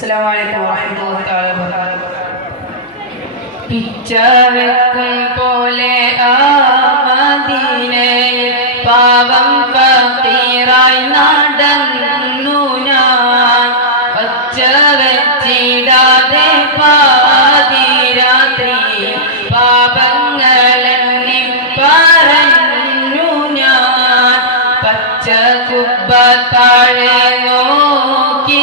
അസ്സലാമു അലൈക്കും വറഹ്മത്തുള്ളാഹി തആല വബറകാതുഹു. പിച്ച വെക്കും പോലെ ആ മദീനയിൽ പാവം ഫക്കീറായി നടന്നു ഞാൻ. ഒച്ച വെച്ചിടാതെ പാതിരാത്രി പാപങ്ങളെന്നി പറഞ്ഞു ഞാൻ. പച്ച കുബ്ബ താഴെ നോക്കി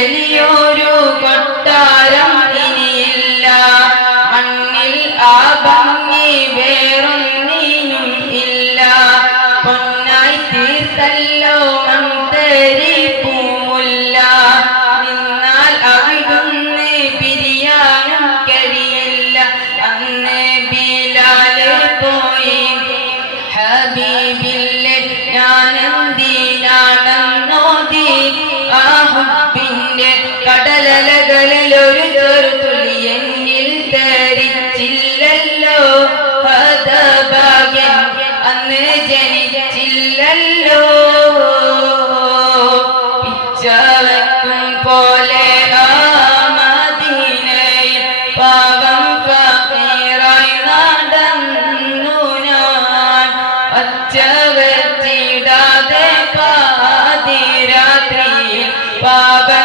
വലിയൊരു കൊട്ടാരം ഇനിയില്ല. മണ്ണിൽ ആ ഭംഗി വേറൊന്നിനും ഇല്ല. പൊന്നായി തീർത്തല്ലോ മന്തരി പൂമുല്ല. നിന്നാൽ അവിടുന്ന് പിരിയാനും കഴിയില്ല. അന്ന് ബിലാൽ പോയി. ഹബീബില്ലേ ഞാനെന്തിനാണെന്നോതി ആ പുണ്യ കടലലകളിൽ ഒരു ചോരു തുള്ളിയെങ്കിൽ ധരിച്ചില്ലല്ലോ. ഹതഭാഗ്യം അന്ന് ജനിച്ചില്ലല്ലോ. പിച്ചവക്കും പോലെ പാവം പീറായി നടന്നു ഞാൻ. അച്ചവ പാപ